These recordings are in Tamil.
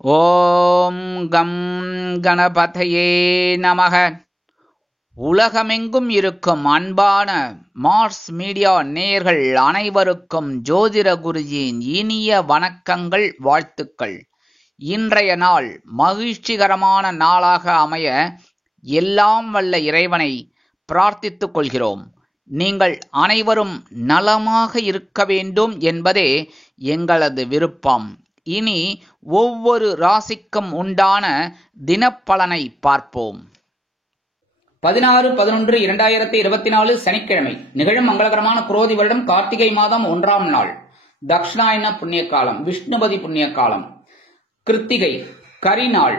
ஓம் கம் கணபதையே நமக. உலகமெங்கும் இருக்கும் அன்பான மார்ஸ் மீடியா நேயர்கள் அனைவருக்கும் ஜோதிட குருஜியின் இனிய வணக்கங்கள், வாழ்த்துக்கள். இன்றைய நாள் மகிழ்ச்சிகரமான நாளாக அமைய எல்லாம் வல்ல இறைவனை பிரார்த்தித்துக் கொள்கிறோம். நீங்கள் அனைவரும் நலமாக இருக்க வேண்டும் என்பதே எங்களது விருப்பம். இனி ஒவ்வொரு ராசிக்கும் உண்டான தினப்பலனை பார்ப்போம். 16-11-2024 சனிக்கிழமை நிகழும் மங்களகரமான குரோதி வருடம் கார்த்திகை மாதம் 1ஆம் நாள், தக்ஷணாயன புண்ணிய காலம், விஷ்ணுபதி புண்ணிய காலம், கிருத்திகை கரிநாள்,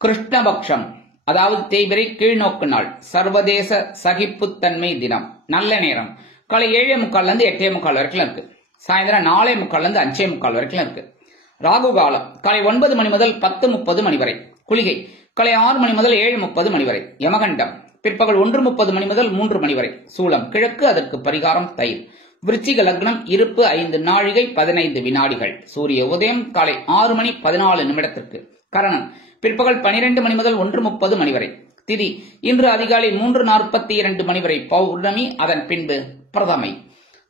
கிருஷ்ணபக்ஷம் அதாவது தேய்பிரை கீழ்நோக்கு நாள், சர்வதேச சகிப்புத்தன்மை தினம். நல்ல நேரம் காலை 7:45 8:45 வரைக்கும் இருக்கு. சாயந்தரம் 4:45 5:45 வரைக்கும் இருக்கு. ராகு காலம் காலை 9 மணி முதல் 10:30 மணி வரை. குளிகை காலை 6 மணி முதல் 7:30 மணி வரை. யமகண்டம் பிற்பகல் 1:30 மணி முதல் 3 மணி வரை. சூலம் கிழக்கு, அதற்கு பரிகாரம் தயிர். விருச்சிக லக்னம், இருப்பு 5 நாழிகை 15 வினாடிகள். சூரிய உதயம் காலை 6 மணி 14 நிமிடத்திற்கு. கரணம் பிற்பகல் 12 மணி முதல் 1:30 மணி வரை. திதி இன்று அதிகாலை 3:42 மணி வரை பௌர்ணமி, அதன் பின்பு பிரதமை.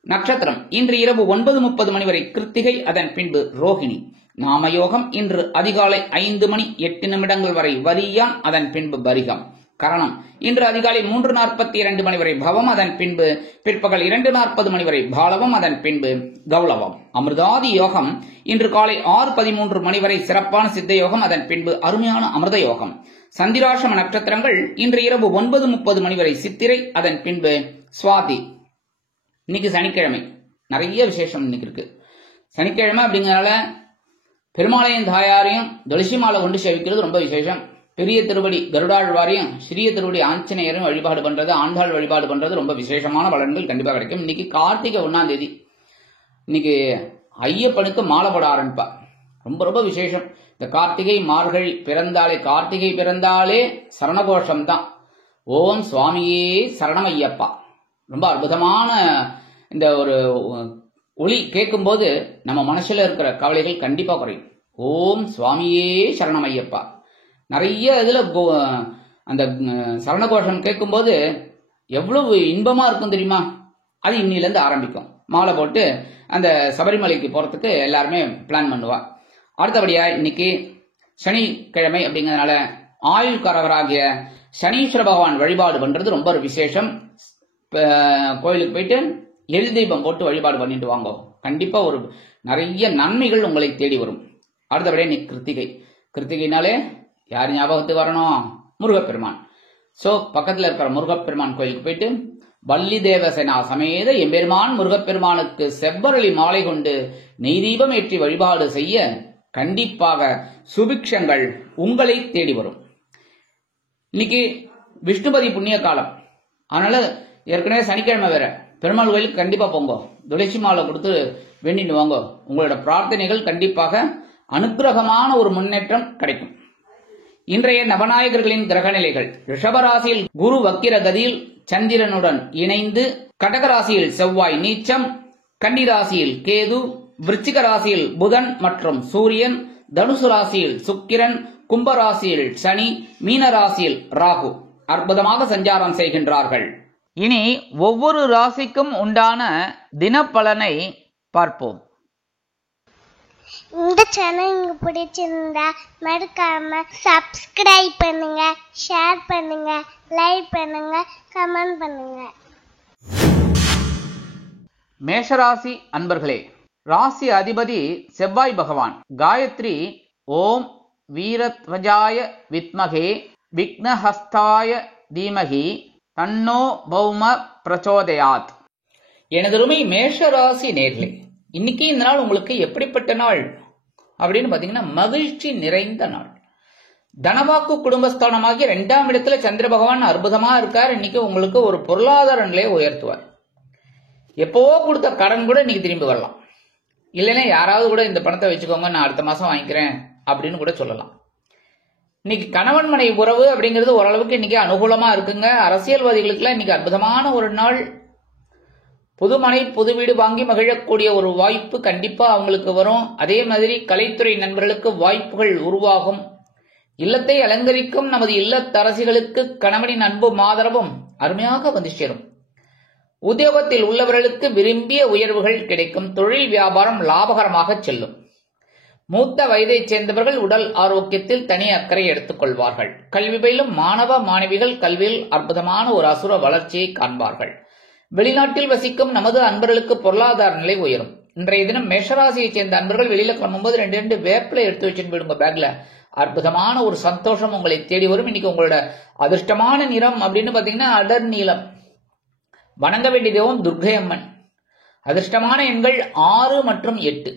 நட்சத்திரம் இன்று இரவு 9:30 மணி வரை கிருத்திகை, அதன் பின்பு ரோகிணி. நாமயோகம் இன்று அதிகாலை 5 மணி 8 நிமிடங்கள் வரை வரியான், அதன் பின்பு பரிகம். கரணம் இன்று அதிகாலை 3:42 மணி வரை பவம், அதன் பின்பு பிற்பகல் 2:40 மணி வரை பாலவம், அதன் பின்பு கௌளவம். அமிர்தாதி யோகம் இன்று காலை 6:13 மணி வரை சிறப்பான சித்த யோகம், அதன் பின்பு அருமையான அமிர்த யோகம். சந்திராஷ்டம நட்சத்திரங்கள் இன்று இரவு 9:30 மணி வரை சித்திரை, அதன் பின்பு சுவாதி. இன்னைக்கு சனிக்கிழமை, நிறைய விசேஷம் இன்னைக்கு இருக்கு. சனிக்கிழமை அப்படிங்கறதுனால பெருமாளையும் தாயாரையும் துளசி மாலை கொண்டு சேவிக்கிறது ரொம்ப விசேஷம். பெரிய திருவடி கருடாழ்வாரையும் சிறிய திருவடி ஆஞ்சநேயரையும் வழிபாடு பண்றது, ஆண்டாள் வழிபாடு பண்றது ரொம்ப விசேஷமான பலன்கள் கண்டிப்பா கிடைக்கும். இன்னைக்கு கார்த்திகை 1ஆம் தேதி. இன்னைக்கு ஐயப்பனுக்கு மாலை போட ஆரம்பிப்பா. ரொம்ப ரொம்ப விசேஷம். இந்த கார்த்திகை மார்கழி பிறந்தாலே, கார்த்திகை பிறந்தாலே சரணகோஷம் தான். ஓம் சுவாமியே சரணம் ஐயப்பா. ரொம்ப அற்புதமான இந்த ஒரு ஒளி கேட்கும் போது நம்ம மனசுல இருக்கிற கவலைகள் கண்டிப்பா குறையும். ஓம் சுவாமியே சரணம் ஐயப்பா. நிறைய இதுல அந்த சரணகோஷம் கேட்கும் போது எவ்வளவு இன்பமா இருக்கும் தெரியுமா? அது இன்னில இருந்து ஆரம்பிக்கும். மாலை போட்டு அந்த சபரிமலைக்கு போறதுக்கு எல்லாருமே பிளான் பண்ணுவா. அடுத்தபடியா இன்னைக்கு சனிக்கிழமை அப்படிங்கறதுனால ஆயுள்காரகராகிய சனீஸ்வர பகவான் வழிபாடு பண்றது ரொம்ப ஒரு விசேஷம். கோயிலுக்கு போயிட்டு எள் தீபம் போட்டு வழிபாடு பண்ணிட்டு வாங்க. கண்டிப்பா ஒரு நிறைய நன்மைகள் உங்களை தேடி வரும். அடுத்தபடியே இன்னைக்கு கிருத்திகை. கிருத்திகைனாலே யார் ஞாபகத்துக்கு வரணும்? முருகப்பெருமான். சோ பக்கத்துல இருக்கிற முருகப்பெருமான் கோயிலுக்கு போயிட்டு வள்ளி தேவசேனா சமேத எம்பெருமான் முருகப்பெருமானுக்கு செவ்வரளி மாலை கொண்டு நெய் தீபம் ஏற்றி வழிபாடு செய்ய கண்டிப்பாக சுபிக்ஷங்கள் உங்களை தேடி வரும். இன்னைக்கு விஷ்ணுபதி புண்ணிய காலம். அதனால ஏற்கனவே சனிக்கிழமை வேற, பெருமாள் கோயிலுக்கு கண்டிப்பா போங்க. துளசி மாலை கொடுத்து வேண்டிட்டு வாங்க. உங்களோட பிரார்த்தனைகள் கண்டிப்பாக அனுக்கிரகமான ஒரு முன்னேற்றம் கிடைக்கும். இன்றைய நவநாயகர்களின் கிரகநிலைகள்: ரிஷபராசியில் குரு வக்கிர கதியில் சந்திரனுடன் இணைந்து, கடகராசியில் செவ்வாய் நீச்சம், கன்னிராசியில் கேது, விருச்சிக ராசியில் புதன் மற்றும் சூரியன், தனுசு ராசியில் சுக்கிரன், கும்பராசியில் சனி, மீன ராசியில் ராகு அற்புதமாக சஞ்சாரம் செய்கின்றார்கள். இனி ஒவ்வொரு ராசிக்கும் உண்டான தினப்பலனை பார்ப்போம். இந்த சேனல் உங்களுக்கு பிடிச்சிருந்தா மறக்காம சப்ஸ்கிரைப் பண்ணுங்க, ஷேர் பண்ணுங்க, லைக் பண்ணுங்க, கமெண்ட் பண்ணுங்க. மேஷராசி அன்பர்களே, ராசி அதிபதி செவ்வாய் பகவான். காயத்ரி ஓம் வீரத்வஜாய வித்மகே விக்னஹஸ்தாய தீமகி தன்னோ பௌம பிரச்சோதயாத். எனதருமை மேஷராசி நேர்களே, இன்னைக்கு இந்த நாள் உங்களுக்கு எப்படிப்பட்ட நாள் அப்படின்னு பாத்தீங்கன்னா மகிழ்ச்சி நிறைந்த நாள். தனவாக்கு குடும்பஸ்தானமாகி 2ஆம் இடத்துல சந்திர பகவான் அற்புதமா இருக்கார். இன்னைக்கு உங்களுக்கு ஒரு பொருளாதார நிலையை உயர்த்துவார். எப்பவோ கொடுத்த கடன் கூட இன்னைக்கு திரும்பி வரலாம். இல்லைன்னா யாராவது கூட இந்த பணத்தை வச்சுக்கோங்க, நான் அடுத்த மாசம் வாங்கிக்கிறேன் அப்படின்னு கூட சொல்லலாம். இன்னைக்கு கணவன் மனைவி உறவு அப்படிங்கிறது ஓரளவுக்கு இன்னைக்கு அனுகூலமா இருக்குங்க. அரசியல்வாதிகளுக்கு இன்னைக்கு அற்புதமான ஒரு நாள். புதுமனை புது வீடு வாங்கி மகிழக்கூடிய ஒரு வாய்ப்பு கண்டிப்பா அவங்களுக்கு வரும். அதே மாதிரி கலைத்துறை நண்பர்களுக்கு வாய்ப்புகள் உருவாகும். இல்லத்தை அலங்கரிக்கும் நமது இல்லத்தரசிகளுக்கு கணவனின் அன்பும் ஆதரவும் அருமையாக வந்து சேரும். உத்தியோகத்தில் உள்ளவர்களுக்கு விரும்பிய உயர்வுகள் கிடைக்கும். தொழில் வியாபாரம் லாபகரமாக செல்லும். மூத்த வயதைச் சேர்ந்தவர்கள் உடல் ஆரோக்கியத்தில் தனி அக்கறை எடுத்துக் கொள்வார்கள். கல்வி பயிலும் மாணவ மாணவிகள் கல்வியில் அற்புதமான ஒரு அசுர வளர்ச்சியை காண்பார்கள். வெளிநாட்டில் வசிக்கும் நமது அன்பர்களுக்கு பொருளாதார நிலை உயரும். இன்றைய தினம் மேஷராசியைச் சேர்ந்த அன்பர்கள் வெளியில கிளம்பும்போது 2 வேப்பிலை எடுத்து வச்சுட்டு போயிடுங்க பேக்ல. அற்புதமான ஒரு சந்தோஷம் உங்களை தேடி வரும். இன்னைக்கு உங்களோட அதிர்ஷ்டமான நிறம் அப்படின்னு பாத்தீங்கன்னா அடர் நீலம். வணங்க வேண்டிய தெய்வம் துர்க்கை அம்மன். அதிர்ஷ்டமான எண்கள் 6 மற்றும் 8.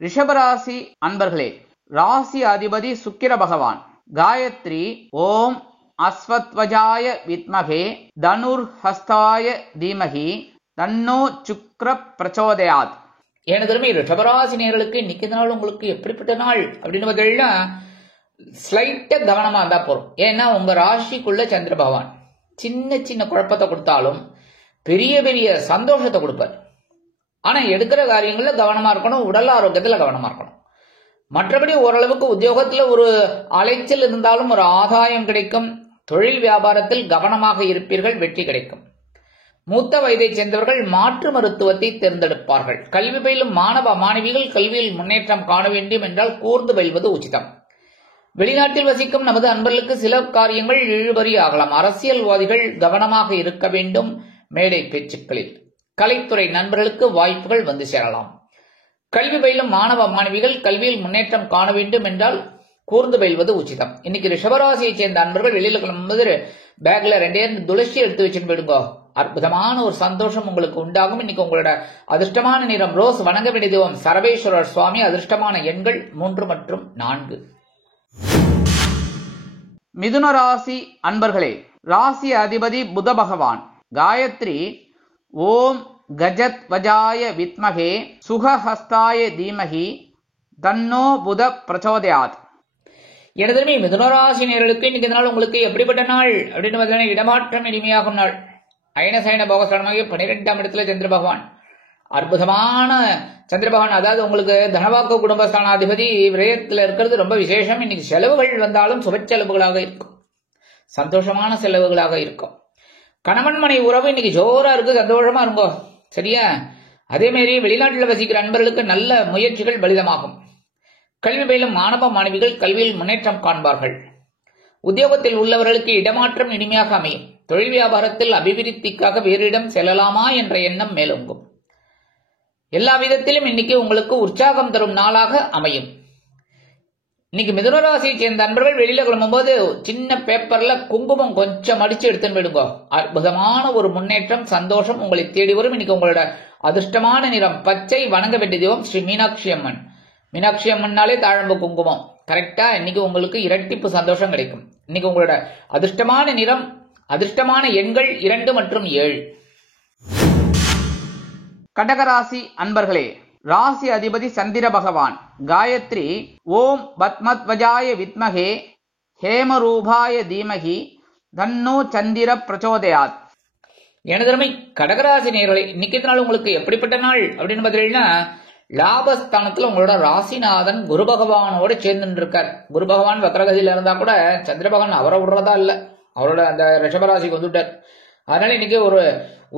ரிஷபராசி அன்பர்களே, ராசி அதிபதி சுக்கிர பகவான். காயத்ரி ஓம் அஸ்வத்வஜாய வித்மகே தனுர் ஹஸ்தாய தீமகி தன்னோ சுக்ர பிரச்சோதயாத். எனதுமே ரிஷபராசினியர்களுக்கு இன்னைக்கு நாள் உங்களுக்கு எப்படிப்பட்ட நாள் அப்படின்னு பார்த்தீங்கன்னா ஸ்லைட்டா கவனமா இருந்தா போறோம். ஏன்னா உங்க ராசிக்குள்ள சந்திர பகவான் சின்ன சின்ன குழப்பத்தை கொடுத்தாலும் பெரிய பெரிய சந்தோஷத்தை கொடுப்பார். ஆனா எடுக்கிற காரியங்கள்ல கவனமா இருக்கணும். உடல் ஆரோக்கியத்துல கவனமா இருக்கணும். மற்றபடி ஓரளவுக்கு உத்தியோகத்துல ஒரு அலைச்சல் இருந்தாலும் ஒரு ஆதாயம் கிடைக்கும். தொழில் வியாபாரத்தில் கவனமாக இருப்பீர்கள், வெற்றி கிடைக்கும். மூத்த வயதைச் சேர்ந்தவர்கள் மாற்று மருத்துவத்தை தேர்ந்தெடுப்பார்கள். கல்வி பயிலும் மாணவ மாணவிகள் கல்வியில் முன்னேற்றம் காண வேண்டும் என்றால் கூர்ந்து பயில்வது உச்சிதம். வெளிநாட்டில் வசிக்கும் நமது அன்பர்களுக்கு சில காரியங்கள் இழுபறி ஆகலாம். அரசியல்வாதிகள் கவனமாக இருக்க வேண்டும் மேடை பேச்சுக்களில். கலைத்துறை நண்பர்களுக்கு வாய்ப்புகள் வந்து சேரலாம். கல்வி பயிலும் மாணவ மாணவிகள் கல்வியில் முன்னேற்றம் காண வேண்டும் என்றால் கூர்ந்து பயில்வது உச்சிதம். இன்னைக்கு ரிஷபராசியைச் சேர்ந்த அன்பர்கள் வெளியில கிளம்பும்போது பேக்ல 2 துளசி எடுத்து வச்சுன்னு போயிடுங்க. அற்புதமான ஒரு சந்தோஷம் உங்களுக்கு உண்டாகும். இன்னைக்கு உங்களோட அதிர்ஷ்டமான நிறம் ரோஸ். வணங்க வேண்டிய தெய்வம் சரபேஸ்வரர் சுவாமி. அதிர்ஷ்டமான எண்கள் 3 மற்றும் 4. மிதுன ராசி அன்பர்களே, ராசி அதிபதி புத பகவான். காயத்ரி ஓம் கஜத் வஜாய வித்மகே சுகஹஸ்தாய தீமகி தன்னோ புத பிரச்சோதயாத். எனதுமே மிதுனராசினியர்களுக்கு இன்னைக்கு நாள் உங்களுக்கு எப்படிப்பட்ட நாள் அப்படின்னு பார்த்தீங்கன்னா இடமாற்றம் இனிமையாகும் நாள். அயனசயன போகஸ்தானமாக 12ஆம் இடத்துல சந்திர பகவான். அற்புதமான சந்திர பகவான். அதாவது உங்களுக்கு தனவாக்கு குடும்பஸ்தானாதிபதி விரயத்தில் இருக்கிறது ரொம்ப விசேஷம். இன்னைக்கு செலவுகள் வந்தாலும் சுப செலவுகளாக இருக்கும். சந்தோஷமான செலவுகளாக இருக்கும். கணவன் மனை உறவு இன்னைக்கு ஜோரா இருக்கு. சந்தோஷமா இருக்கும். சரியா? அதே மாதிரி வெளிநாட்டில் வசிக்கிற நண்பர்களுக்கு நல்ல முயற்சிகள் பலிதமாகும். கல்வி பயிலும் மாணவ மாணவிகள் கல்வியில் முன்னேற்றம் காண்பார்கள். உத்தியோகத்தில் உள்ளவர்களுக்கு இடமாற்றம் இனிமையாக அமையும். தொழில் வியாபாரத்தில் அபிவிருத்திக்காக வேறு இடம் செல்லலாமா என்ற எண்ணம் மேலோங்கும். எல்லா விதத்திலும் இன்னைக்கு உங்களுக்கு உற்சாகம் தரும் நாளாக அமையும். இன்னைக்கு மிதுனராசியை சேர்ந்த நண்பர்கள் வெளியில கிளம்பும்போது சின்ன பேப்பர்ல குங்குமம் கொஞ்சம் அடிச்சு எடுத்துன்னு போயிடுங்க. அற்புதமான ஒரு முன்னேற்றம் சந்தோஷம் உங்களை தேடி வரும். இன்னைக்கு உங்களோட அதிர்ஷ்டமான நிறம் பச்சை. வணங்க வேண்டிய தெய்வம் ஸ்ரீ மீனாட்சி அம்மன். மீனாட்சி அம்மன்னாலே தாழம்பு குங்குமம். கரெக்டா? இன்னைக்கு உங்களுக்கு இரட்டிப்பு சந்தோஷம் கிடைக்கும். இன்னைக்கு உங்களோட அதிர்ஷ்டமான நிறம் அதிர்ஷ்டமான எண்கள் 2 மற்றும் 7. கடகராசி அன்பர்களே, ராசி அதிபதி சந்திர பகவான். காயத்ரி ஓம் பத்மத்வஜாய வித்மகே ஹேமரூபாய தீமகி தன்னோ சந்திர பிரச்சோதயாத். எனதருமை கடகராசி நேயர்களே, இன்னைக்கு நாள் உங்களுக்கு எப்படிப்பட்ட நாள் அப்படின்னு பார்த்தீங்கன்னா லாபஸ்தானத்துல உங்களோட ராசிநாதன் குரு பகவானோட சேர்ந்து இருக்கார். குரு பகவான் வக்ரகதியில இருந்தா கூட சந்திர பகவான் அவரை விடுறதா இல்ல, அவரோட அந்த ரிஷபராசிக்கு வந்துட்டார். அதனால இன்னைக்கு ஒரு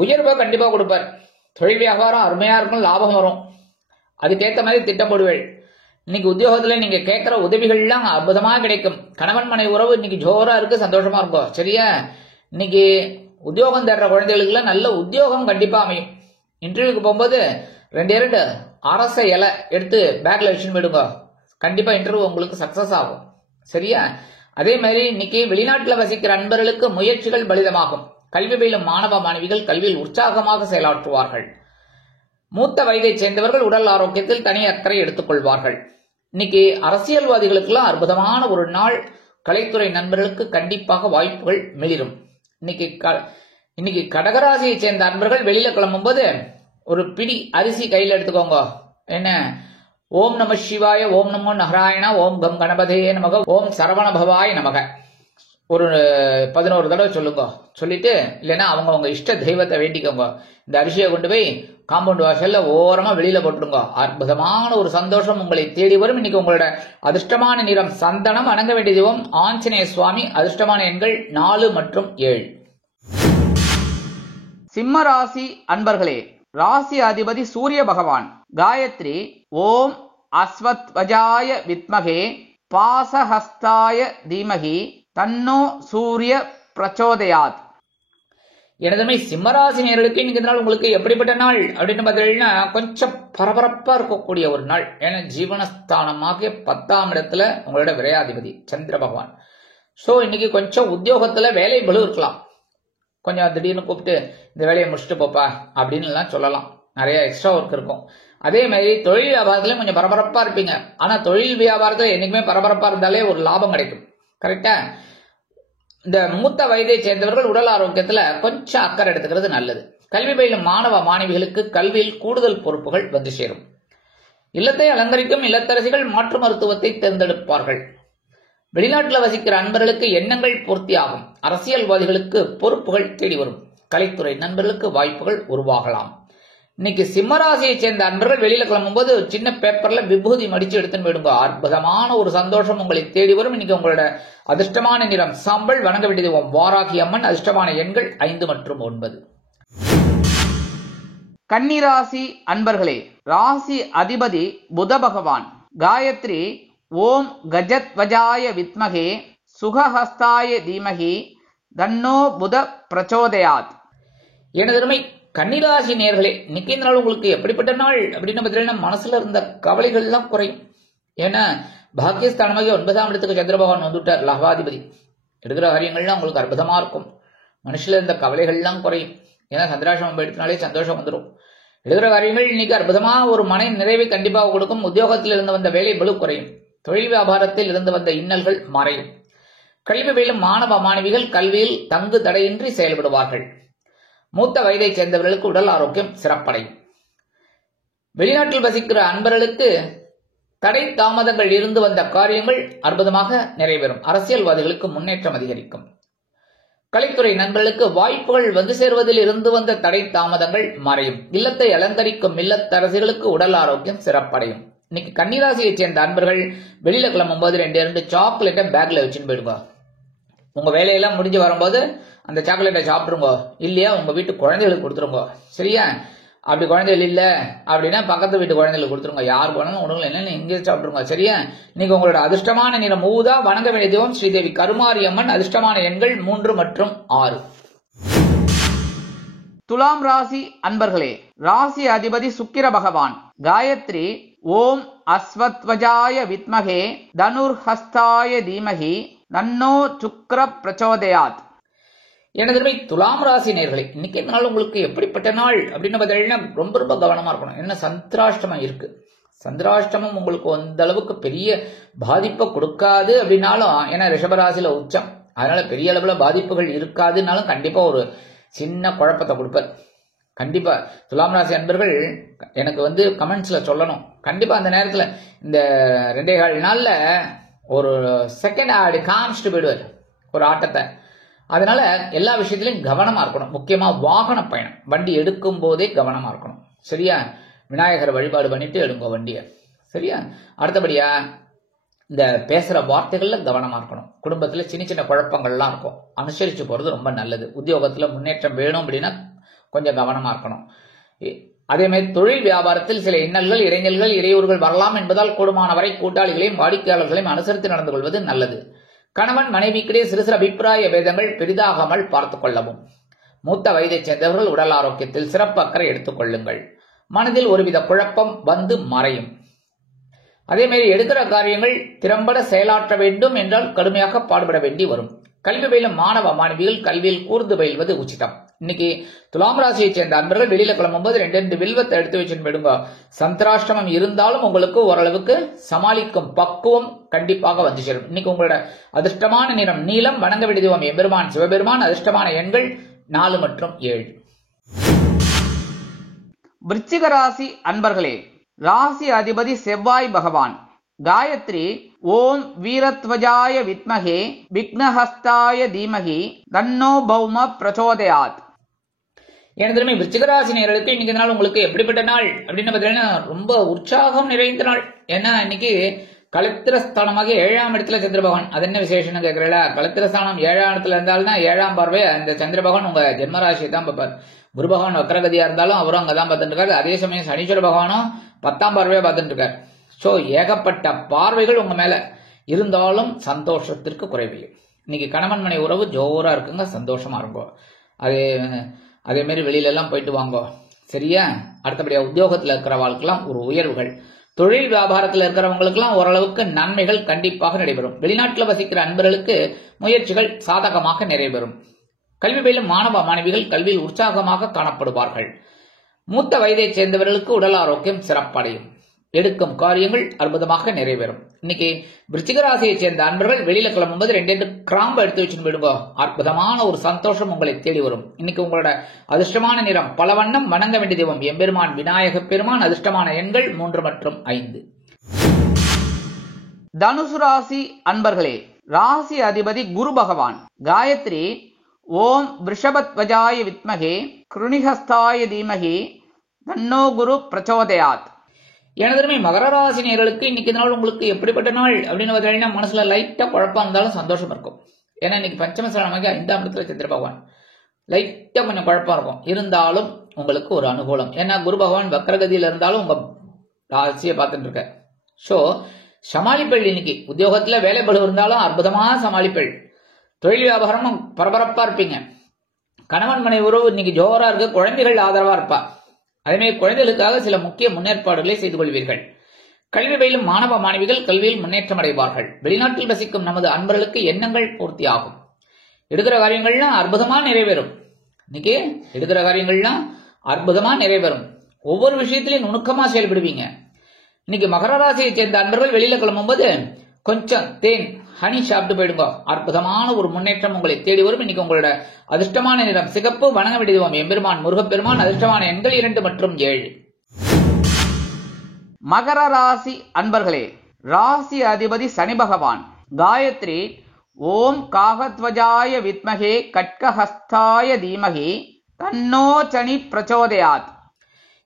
உயர்வை கண்டிப்பா கொடுப்பார். தொழில் வியாபாரம் அருமையா இருக்கும், லாபம் வரும். அதுக்கேற்ற மாதிரி திட்டம் போடுவேள். இன்னைக்கு உத்தியோகத்துல நீங்க கேட்கிற உதவிகள்லாம் அற்புதமா கிடைக்கும். கணவன் மனை உறவு இன்னைக்கு ஜோரா இருக்கு, சந்தோஷமா இருக்கும். சரியா? இன்னைக்கு உத்தியோகம் தேடுற குழந்தைகளுக்கு நல்ல உத்தியோகம் கண்டிப்பா அமையும். இன்டர்வியூக்கு போகும்போது 2 அரச இலை எடுத்து பேக்ல வச்சுன்னு போயிடுங்க. கண்டிப்பா இன்டர்வியூ உங்களுக்கு சக்சஸ் ஆகும். சரியா? அதே மாதிரி இன்னைக்கு வெளிநாட்டுல வசிக்கிற நண்பர்களுக்கு முயற்சிகள் பலிதமாகும். கல்வி பயிலும் மாணவ மாணவிகள் கல்வியில் உற்சாகமாக செயலாற்றுவார்கள். மூத்த வயதைச் சேர்ந்தவர்கள் உடல் ஆரோக்கியத்தில் தனி அக்கறை எடுத்துக் கொள்வார்கள். இன்னைக்கு அரசியல்வாதிகளுக்கெல்லாம் அற்புதமான ஒரு நாள். கலைத்துறை நண்பர்களுக்கு கண்டிப்பாக வாய்ப்புகள் மிளிரும். இன்னைக்கு கடகராசியை சேர்ந்த நண்பர்கள் வெளியில கிளம்பும்போது ஒரு பிடி அரிசி கையில் எடுத்துக்கோங்க. என்ன? ஓம் நம சிவாய, ஓம் நமோ நாராயணா, ஓம் கம் கணபதே நமக, ஓம் சரவண பவாய நமக. ஒரு 11 தடவை சொல்லுங்க. சொல்லிட்டு இல்லைன்னா அவங்க இஷ்ட தெய்வத்தை வேண்டிக்கோங்க. இந்த அரிசியை கொண்டு போய் காம்பவுண்ட் வாசல்ல ஓரமா வெளியில போட்டுருங்க. அற்புதமான ஒரு சந்தோஷம் உங்களை தேடி வரும். இன்னைக்கு உங்களோட அதிர்ஷ்டமான நிறம் சந்தனம். வணங்க வேண்டிய தெய்வம் ஆஞ்சநேய சுவாமி. அதிர்ஷ்டமான எண்கள் 4 மற்றும் 7. சிம்ம ராசி அன்பர்களே, ராசி அதிபதி சூரிய பகவான். காயத்ரி ஓம் அஸ்வத்வஜாய வித்மகே பாசஹஸ்தாய தீமகி தன்னோ சூரிய பிரச்சோதயாத். எனதுமே சிம்மராசி நேயர்களுக்கு இன்னைக்கு நாள் உங்களுக்கு எப்படிப்பட்ட நாள் அப்படின்னு பார்த்தீங்கன்னா கொஞ்சம் பரபரப்பா இருக்கக்கூடிய ஒரு நாள். ஏன்னா ஜீவனஸ்தானமாக 10ஆம் இடத்துல உங்களோட விரையாதிபதி சந்திர பகவான். ஸோ இன்னைக்கு கொஞ்சம் உத்தியோகத்துல வேலை பளு இருக்கலாம். கொஞ்சம் திடீர்னு கூப்பிட்டு இந்த வேலையை முடிச்சுட்டு போப்பா அப்படின்னு எல்லாம் சொல்லலாம். நிறைய எக்ஸ்ட்ரா ஒர்க் இருக்கும். அதே மாதிரி தொழில் வியாபாரத்திலையும் கொஞ்சம் பரபரப்பா இருப்பீங்க. ஆனா தொழில் வியாபாரத்துல என்னைக்குமே பரபரப்பா இருந்தாலே ஒரு லாபம் கிடைக்கும். கரெக்டா? இந்த மூத்த வயதை சேர்ந்தவர்கள் உடல் ஆரோக்கியத்துல கொஞ்சம் அக்கறை எடுத்துக்கிறது நல்லது. கல்வி பயிலும் மாணவ மாணவிகளுக்கு கல்வியில் கூடுதல் பொறுப்புகள் வந்து சேரும். இல்லத்தை அலங்கரிக்கும் இல்லத்தரசிகள் மாற்று மருத்துவத்தை தேர்ந்தெடுப்பார்கள். வெளிநாட்டில் வசிக்கிற அன்பர்களுக்கு எண்ணங்கள் பூர்த்தியாகும். அரசியல்வாதிகளுக்கு பொறுப்புகள் தேடி வரும். கலைத்துறை நண்பர்களுக்கு வாய்ப்புகள் உருவாகலாம். இன்னைக்கு சிம்மராசியை சேர்ந்த அன்பர்கள் வெளியில கிளம்பும் போது சின்ன பேப்பர்ல விபூதி மடிச்சு எடுத்துன்னு போயிடுங்க. அற்புதமான ஒரு சந்தோஷம் உங்களை தேடி வரும். இன்னைக்கு உங்களோட அதிர்ஷ்டமான நிறம் சாம்பல். வணங்க வேண்டியது வாராகி அம்மன். அதிர்ஷ்டமான எண்கள் 5 மற்றும் 9. கன்னிராசி அன்பர்களே, ராசி அதிபதி புத பகவான். காயத்ரி ஓம் கஜத்வஜாய வித்மகே சுகஹஸ்தாய தீமகி தன்னோ புத பிரச்சோதயாத். எனதருமை கன்னிராசி நேயர்களே, இன்னைக்கு நாள் உங்களுக்கு எப்படிப்பட்ட நாள் அப்படின்னு பார்த்தீங்கன்னா மனசுல இருந்த கவலைகள் எல்லாம் குறையும். ஏன்னா பாக்கியஸ்தானமாக 9ஆம் இடத்துக்கு சந்திர பகவான் வந்துட்டார், லாபாதிபதி. எடுக்கிற காரியங்கள்லாம் உங்களுக்கு அற்புதமா இருக்கும். மனுஷில இருந்த கவலைகள் எல்லாம் குறையும். ஏன்னா சந்திராசிரமம் எடுத்தனாலே சந்தோஷம் வந்துடும். எடுக்கிற காரியங்கள் இன்னைக்கு அற்புதமா ஒரு மன நிறைவை கண்டிப்பாக கொடுக்கும். உத்தியோகத்தில் இருந்து வந்த வேலை பளு குறையும். தொழில் வியாபாரத்தில் இருந்து வந்த இன்னல்கள் மறையும். கல்வி பயிலும் மாணவ மாணவிகள் கல்வியில் தங்கு தடையின்றி செயல்படுவார்கள். மூத்த வயதை சேர்ந்தவர்களுக்கு உடல் ஆரோக்கியம் சிறப்படையும். வெளிநாட்டில் வசிக்கிற அன்பர்களுக்கு தடை தாமதங்கள் இருந்து வந்த காரியங்கள் அற்புதமாக நிறைவேறும். அரசியல்வாதிகளுக்கு முன்னேற்றம் அதிகரிக்கும். கலைத்துறை நண்பர்களுக்கு வாய்ப்புகள் வந்து சேருவதில் இருந்து வந்த தடை தாமதங்கள் மறையும். இல்லத்தை அலங்கரிக்கும் இல்லத்தரசிகளுக்கு உடல் ஆரோக்கியம் சிறப்படையும். இன்னைக்கு கன்னிராசியை சேர்ந்த அன்பர்கள் வெளியில கிளம்பும் போது 2 சாக்லேட்டை பேக்ல வச்சுன்னு போயிடுங்க. உங்க வேலையெல்லாம் முடிஞ்சு வரும்போது அந்த சாக்லேட்டை சாப்பிடுங்க. இல்லையா உங்க வீட்டு குழந்தைகளுக்கு கொடுத்துருங்க. சரியா? அப்படி குழந்தைகள் இல்ல அப்படின்னா பக்கத்து வீட்டு குழந்தைகளுக்கு கொடுத்துருங்க. யார் போனாலும் உணவு என்னன்னு இங்கே சாப்பிடுங்க. சரியா? இன்னைக்கு உங்களோட அதிர்ஷ்டமான நிறம் ஊதா. வணங்க வேண்டிய தெய்வம் ஸ்ரீதேவி கருமாரி அம்மன். அதிர்ஷ்டமான எண்கள் 3 மற்றும் 6. துலாம் ராசி அன்பர்களே, ராசி அதிபதி சுக்கிர பகவான். காயத்ரி ஓம் அஸ்வத்வஜாய வித்மகே தனுர்ஹஸ்தாய தீமகி தன்னோ சுக்ர பிரச்சோதயாத். எனது துலாம் ராசி நேயர்களே, இன்னைக்கு நாள் உங்களுக்கு எப்படிப்பட்ட நாள் அப்படின்னு பார்த்தீங்கன்னா ரொம்ப கவனமா இருக்கணும். என்ன சந்திராஷ்டமம் இருக்கு. சந்திராஷ்டமம் உங்களுக்கு அந்த அளவுக்கு பெரிய பாதிப்பை கொடுக்காது அப்படின்னாலும், ஏன்னா ரிஷபராசியில உச்சம், அதனால பெரிய அளவுல பாதிப்புகள் இருக்காதுனாலும் கண்டிப்பா ஒரு சின்ன குழப்பத்தை கொடுப்பார். கண்டிப்பா துலாம் ராசி அன்பர்கள் எனக்கு கமெண்ட்ஸ்ல சொல்லணும். கண்டிப்பா அந்த நேரத்துல இந்த 2.25 நாள்ல ஒரு செகண்ட் ஆடி காமிச்சிட்டு போயிடுவார் ஒரு ஆட்டத்தை. அதனால எல்லா விஷயத்திலையும் கவனமா இருக்கணும். முக்கியமா வாகன பயணம், வண்டி எடுக்கும் போதே கவனமா இருக்கணும். சரியா? விநாயகர் வழிபாடு பண்ணிட்டு எடுங்க வண்டியை. சரியா? அடுத்தபடியா இந்த பேசுற வார்த்தைகள்ல கவனமா இருக்கணும். குடும்பத்துல சின்ன குழப்பங்கள்லாம் இருக்கும், அனுசரிச்சு போறது ரொம்ப நல்லது. உத்தியோகத்துல முன்னேற்றம் வேணும் அப்படின்னா கொஞ்சம் கவனமா இருக்கணும். அதே மாதிரி தொழில் வியாபாரத்தில் சில இன்னல்கள், இடைஞ்சல்கள், இடையூறுகள் வரலாம் என்பதால் கூடுமான வரை கூட்டாளிகளையும் வாடிக்கையாளர்களையும் அனுசரித்து நடந்து கொள்வது நல்லது. கணவன் மனைவிக்கிடையே சிறு அபிப்பிராய வேதங்கள் பெரிதாகாமல் பார்த்துக் கொள்ளவும். மூத்த வயதைச் சேர்ந்தவர்கள் உடல் ஆரோக்கியத்தில் சிறப்பு அக்கறை எடுத்துக் கொள்ளுங்கள். மனதில் ஒருவித குழப்பம் வந்து மறையும். அதே மாதிரி எடுக்கிற காரியங்கள் திறம்பட செயலாற்ற வேண்டும் என்றால் கடுமையாக பாடுபட வேண்டி வரும். கல்வி பயிலும் மாணவ மாணவிகள் கல்வியில் கூர்ந்து பயில்வது உச்சிதம். இன்னைக்கு துலாம் ராசியை சேர்ந்த அன்பர்கள் வெளியில கிளம்பும் போது 2 வில்வத்தை எடுத்து வச்சுன்னு போயிடுங்க. சந்திராஷ்டமம் இருந்தாலும் உங்களுக்கு ஓரளவுக்கு சமாளிக்கும் பக்குவம் கண்டிப்பாக வந்து சேரும். இன்னைக்கு உங்களோட அதிர்ஷ்டமான நிறம் நீலம். வணங்க வேண்டிய தெய்வம் எம்பெருமான் சிவபெருமான். அதிர்ஷ்டமான எண்கள் 4 மற்றும் 7. விருச்சிக ராசி அன்பர்களே, ராசி அதிபதி செவ்வாய் பகவான். காயத்ரி ஓம் வீரத்வஜாய வித்மஹே விக்னஹஸ்தாய தீமஹி தன்னோ பௌம பிரச்சோதயாத். என திரும்பி விருச்சிகராசி நேயர்களுக்கு இன்னைக்கு நாள் உங்களுக்கு எப்படிப்பட்ட நாள் அப்படின்னு பார்த்தீங்கன்னா ரொம்ப உற்சாகம் நிறைந்த நாள். ஏன்னா இன்னைக்கு கலத்திரஸ்தானமாக 7ஆம் இடத்துல சந்திர பகவான். அது என்ன விசேஷம்னு கேட்கறல, கலத்திரஸ்தானம் 7ஆம் இடத்துல இருந்தால்தான் 7ஆம் பார்வை அந்த சந்திர பகவான் உங்க ஜென்மராசியை தான் பார்ப்பார். குரு பகவான் வக்கரகதியா இருந்தாலும் அவரும் அங்கதான் பார்த்துட்டு இருக்காரு. அதே சமயம் சனீஸ்வர பகவானும் 10ஆம் பார்வையா பார்த்துட்டு இருக்காரு. சோ ஏகப்பட்ட பார்வைகள் உங்க மேல இருந்தாலும் சந்தோஷத்திற்கு குறைவில்லை. இன்னைக்கு கணவன் மனை உறவு ஜோரா இருக்குங்க, சந்தோஷமா இருக்கும். அதே மாதிரி வெளியில எல்லாம் போயிட்டு வாங்கோ, சரியா? அடுத்தபடியா உத்தியோகத்துல இருக்கிறவங்களுக்கெல்லாம் ஒரு உயர்வுகள், தொழில் வியாபாரத்தில் இருக்கிறவங்களுக்கெல்லாம் ஓரளவுக்கு நன்மைகள் கண்டிப்பாக நடைபெறும். வெளிநாட்டில் வசிக்கிற அன்பர்களுக்கு முயற்சிகள் சாதகமாக நிறைவேறும். கல்வி பயிலும் மாணவ மாணவிகள் கல்வியில் உற்சாகமாக காணப்படுவார்கள். மூத்த வயதைச் சேர்ந்தவர்களுக்கு உடல் ஆரோக்கியம் சிறப்படையும். எடுக்கும் காரியங்கள் அற்புதமாக நிறைவேறும். இன்னைக்கு விருச்சிக ராசியைச் சேர்ந்த அன்பர்கள் வெளியில கிளம்பும்போது 2 கிராம்பு எடுத்து வச்சுன்னு போயிடுங்க. அற்புதமான ஒரு சந்தோஷம் உங்களை தேடி வரும். இன்னைக்கு உங்களோட அதிர்ஷ்டமான நிறம் பல வண்ணம். வணங்க வேண்டிய தெய்வம் எம்பெருமான் விநாயக பெருமான். அதிர்ஷ்டமான எண்கள் 3 மற்றும் 5. தனுசு ராசி அன்பர்களே, ராசி அதிபதி குரு பகவான். காயத்ரி ஓம் விருஷபத்வஜாய வித்மகே கிருணிஹஸ்தாய தீமகி தன்னோ குரு பிரச்சோதயாத். எனதுமே மகர ராசி நேயர்களுக்கு இன்னைக்கு நாள் உங்களுக்கு எப்படிப்பட்ட நாள் அப்படின்னு பார்த்தீங்கன்னா மனசுல லைட்டா குழப்பம் இருந்தாலும் சந்தோஷம் இருக்கும். ஏன்னா இன்னைக்கு பஞ்சமஸ்தானமாக 5ஆம் இடத்துல சந்திர பகவான். லைட்டா கொஞ்சம் குழப்பம் இருக்கும், இருந்தாலும் உங்களுக்கு ஒரு அனுகூலம். ஏன்னா குரு பகவான் வக்கரகதியில இருந்தாலும் உங்க ராசியை பார்த்துட்டு இருக்க. சோ சமாளிப்பள். இன்னைக்கு உத்தியோகத்துல வேலை பளு இருந்தாலும் அற்புதமா சமாளிப்பள். தொழில் வியாபாரமும் பரபரப்பா இருப்பீங்க. கணவன் மனை உறவு இன்னைக்கு ஜோரா இருக்கு. குழந்தைகள் ஆதரவா இருப்பா. அதேமாதிரி குழந்தைகளுக்காக சில முக்கிய முன்னேற்பாடுகளை செய்து கொள்வீர்கள். கல்வி பயிலும் மாணவ மாணவிகள் கல்வியில் முன்னேற்றம் அடைவார்கள். வெளிநாட்டில் வசிக்கும் நமது அன்பர்களுக்கு எண்ணங்கள் பூர்த்தியாகும். எடுக்கிற காரியங்கள்லாம் அற்புதமா நிறைவேறும். இன்னைக்கு எடுக்கிற காரியங்கள்லாம் அற்புதமா நிறைவேறும். ஒவ்வொரு விஷயத்திலையும் நுணுக்கமா செயல்படுவீங்க. இன்னைக்கு மகர ராசியை சேர்ந்த அன்பர்கள் வெளியில கிளம்பும்போது கொஞ்சம் தேன் ஹனி சாப்பிட்டு போயிடுங்க. அற்புதமான ஒரு முன்னேற்றம் உங்களை தேடி வரும். இன்னைக்கு உங்களோட அதிர்ஷ்டமான நிறம் சிகப்பு. வணங்க வேண்டியது எம்பெருமான் முருகப்பெருமான். அதிர்ஷ்டமான எண்கள் 2 மற்றும் 7. மகர ராசி அன்பர்களே, ராசி அதிபதி சனி பகவான். காயத்ரி ஓம் காகத்வஜாய வித்மகே கட்கஹஸ்தாய தீமகி தன்னோ சனி பிரச்சோதயாத்.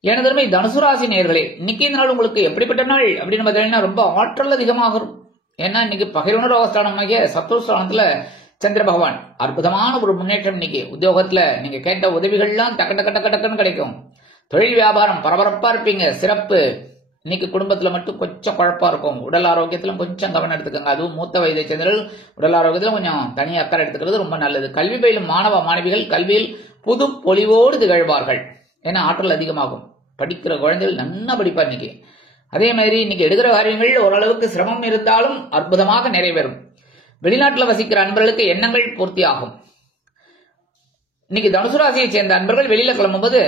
எனதருமை தனுசு ராசி நேயர்களே, இன்னைக்கு இந்த நாள் உங்களுக்கு எப்படிப்பட்ட நாள் அப்படின்னு பார்த்தீங்கன்னா ரொம்ப ஆற்றல் அதிகமாகும். ஏன்னா இன்னைக்கு பகைவன ரோகஸ்தானமாகிய சத்ருஸ்தானத்துல சந்திர பகவான். அற்புதமான ஒரு முன்னேற்றம். இன்னைக்கு உத்தியோகத்துல நீங்க கேட்ட உதவிகள்லாம் டக்குன்னு கிடைக்கும். தொழில் வியாபாரம் பரபரப்பா இருப்பீங்க, சிறப்பு. இன்னைக்கு குடும்பத்துல மட்டும் கொஞ்சம் குழப்பா இருக்கும். உடல் ஆரோக்கியத்திலும் கொஞ்சம் கவனம் எடுத்துக்கோங்க. அதுவும் மூத்த வயதை சேர்ந்தவர்கள் உடல் ஆரோக்கியத்திலும் கொஞ்சம் தனி அக்கறை எடுத்துக்கிறது ரொம்ப நல்லது. கல்வி பயிலும் மாணவ மாணவிகள் கல்வியில் புது பொலிவோடு திகழ்வார்கள். ஏன்னா ஆற்றல் அதிகமாகும். படிக்கிற குழந்தைகள் நன்னா படிப்பா இன்னைக்கு. அதே மாதிரி இன்னைக்கு எடுக்கிற காரியங்கள் ஓரளவுக்கு சிரமம் இருந்தாலும் அற்புதமாக நிறைவேறும். வெளிநாட்டில் வசிக்கிற அன்பர்களுக்கு எண்ணங்கள் பூர்த்தியாகும். இன்னைக்கு தனுசு ராசியை சேர்ந்த அன்பர்கள் வெளியில கிளம்பும்போது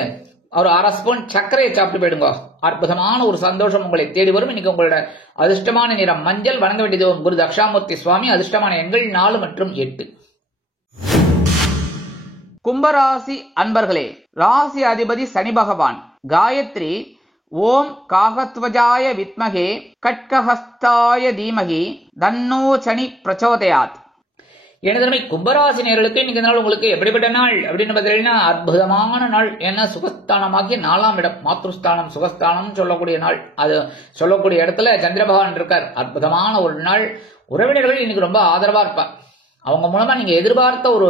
ஒரு 1/2 ஸ்பூன் சர்க்கரையை சாப்பிட்டு போயிடுங்க. அற்புதமான ஒரு சந்தோஷம் உங்களை தேடி வரும். இன்னைக்கு உங்களோட அதிர்ஷ்டமான நிறம் மஞ்சள். வணங்க வேண்டியது குரு தக்ஷாமூர்த்தி சுவாமி. அதிர்ஷ்டமான எண்கள் 4 மற்றும் 8. கும்பராசி அன்பர்களே, ராசி அதிபதி சனி பகவான். காயத்ரி ஓம் காகத்வஜாய வித்மகே கட்கஹஸ்தாய தீமகி தன்னோ சனி பிரச்சோதயாத். எனதருமை கும்பராசி நேயர்களுக்கு இன்னைக்கு நாள் உங்களுக்கு எப்படிப்பட்ட நாள் அப்படின்னு பார்த்தீங்கன்னா அற்புதமான நாள். ஏன்னா சுகஸ்தானமாகிய 4ஆம் இடம், மாத்ருஸ்தானம் சுகஸ்தானம் சொல்லக்கூடிய நாள். அது சொல்லக்கூடிய இடத்துல சந்திர பகவான் இருக்கார். அற்புதமான ஒரு நாள். உறவினர்கள் இன்னைக்கு ரொம்ப ஆதரவா இருப்பார். அவங்க மூலமா நீங்க எதிர்பார்த்த ஒரு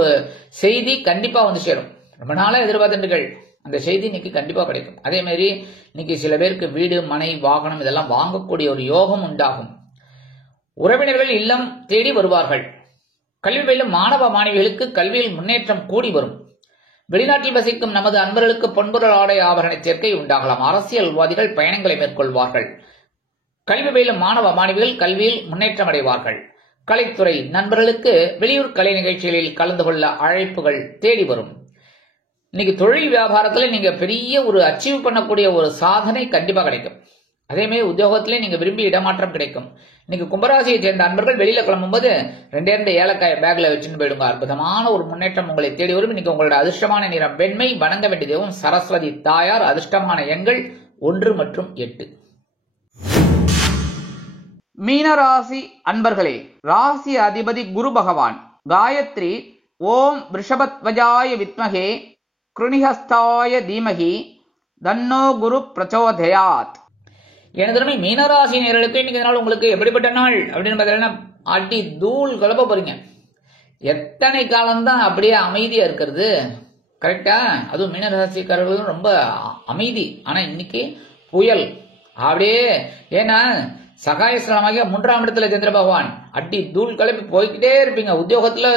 செய்தி கண்டிப்பா வந்து சேரும். ரொம்ப நாளா எதிர்பார்த்துகள் அந்த செய்தி இன்னைக்கு கண்டிப்பா கிடைக்கும். அதே மாதிரி இன்னைக்கு சில பேருக்கு வீடு மனை வாகனம் இதெல்லாம் வாங்கக்கூடிய ஒரு யோகம் உண்டாகும். உறவினர்கள் இல்லம் தேடி வருவார்கள். கல்வி பயிலும் மாணவ மாணவிகளுக்கு கல்வியில் முன்னேற்றம் கூடி வரும். வெளிநாட்டில் வசிக்கும் நமது அன்பர்களுக்கு பொன்பொருள் ஆடை ஆபரண சேர்க்கை உண்டாகலாம். அரசியல்வாதிகள் பயணங்களை மேற்கொள்வார்கள். கல்வி பயிலும் மாணவ மாணவிகள் கல்வியில் முன்னேற்றம் அடைவார்கள். கலைத்துறை நண்பர்களுக்கு வெளியூர் கலை நிகழ்ச்சிகளில் கலந்து கொள்ள அழைப்புகள் தேடி வரும். இன்னைக்கு தொழில் வியாபாரத்துல நீங்க பெரிய ஒரு அச்சீவ் பண்ணக்கூடிய ஒரு சாதனை கண்டிப்பா கிடைக்கும். அதே மாதிரி உத்தியோகத்திலே நீங்க விரும்பி இடமாற்றம் கிடைக்கும். இன்னைக்கு கும்பராசியை சேர்ந்த அன்பர்கள் வெளியில கிளம்பும்போது 2 ஏலக்காய் பேக்ல வச்சுன்னு போயிடுங்க. அற்புதமான ஒரு முன்னேற்றம் உங்களை தேடி வரும். இன்னைக்கு உங்களோட அதிர்ஷ்டமான நிறம் வெண்மை. வணங்க வேண்டிய தெய்வம் சரஸ்வதி தாயார். அதிர்ஷ்டமான எண்கள் 1 மற்றும் 8. மீனராசி அன்பர்களே, ராசி அதிபதி குரு பகவான். காயத்ரி ஓம் ரிஷபத்வஜாய வித்மகே கிருணிஹஸ்தாய தீமகி தன்னோ குரு பிரச்சோதயாத். எனது மீனராசி நேயர்களுக்கு இன்னைக்கு நாள் உங்களுக்கு எப்படிப்பட்ட நாள் அப்படின்னு பார்த்தீங்கன்னா அடி தூள் கிளப்ப போறீங்க. எத்தனை காலம்தான் அப்படியே அமைதியா இருக்கிறது, கரெக்டா? அதுவும் மீனராசிக்காரர்களும் ரொம்ப அமைதி. ஆனா இன்னைக்கு புயல் அப்படியே. ஏன்னா சகாயஸ்தலமாக 3ஆம் இடத்துல சந்திர பகவான், அடி தூள் கிளப்பி போய்கிட்டே இருப்பீங்க. உத்தியோகத்துல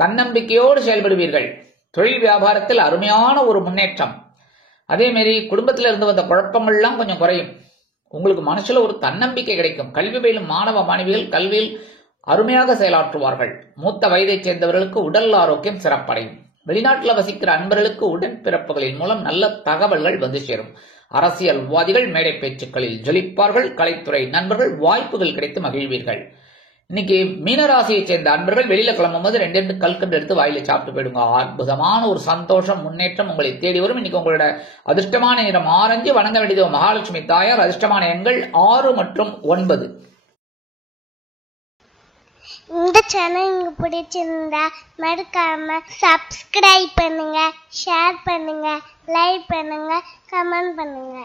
தன்னம்பிக்கையோடு செயல்படுவீர்கள். தொழில் வியாபாரத்தில் அருமையான ஒரு முன்னேற்றம். அதே மாதிரி குடும்பத்தில் இருந்து வந்த குழப்பங்கள்லாம் கொஞ்சம் குறையும். உங்களுக்கு மனசுல ஒரு தன்னம்பிக்கை கிடைக்கும். கல்வி பயிலும் மாணவ மாணவிகள் கல்வியில் அருமையாக செயலாற்றுவார்கள். மூத்த வயதைச் சேர்ந்தவர்களுக்கு உடல் ஆரோக்கியம் சிறப்படையும். வெளிநாட்டில் வசிக்கிற அன்பர்களுக்கு உடன் பிறப்புகளின் மூலம் நல்ல தகவல்கள் வந்து சேரும். அரசியல்வாதிகள் மேடை பேச்சுக்களில் ஜொலிப்பார்கள். கலைத்துறை நண்பர்கள் வாய்ப்புகள் கிடைத்து மகிழ்வீர்கள். இன்னைக்கு மீனராசியை சேர்ந்த அன்பர்கள் வெளியில கிளம்பும் போது 2 கல்கண்டு எடுத்து வாயில சாப்பிட்டு போயிடுங்க. அற்புதமான ஒரு சந்தோஷம் முன்னேற்றம் உங்களை தேடி வரும். இன்னைக்கு உங்களோட அதிர்ஷ்டமான நிறம் ஆரஞ்சு. வணங்க வேண்டியது மகாலட்சுமி தாயார். அதிர்ஷ்டமான எண்கள் 6 மற்றும் 9. இந்த சேனல் உங்களுக்கு பிடிச்சிருந்தா மறக்காம சப்ஸ்கிரைப் பண்ணுங்க, ஷேர் பண்ணுங்க, லைக் பண்ணுங்க, கமெண்ட் பண்ணுங்க.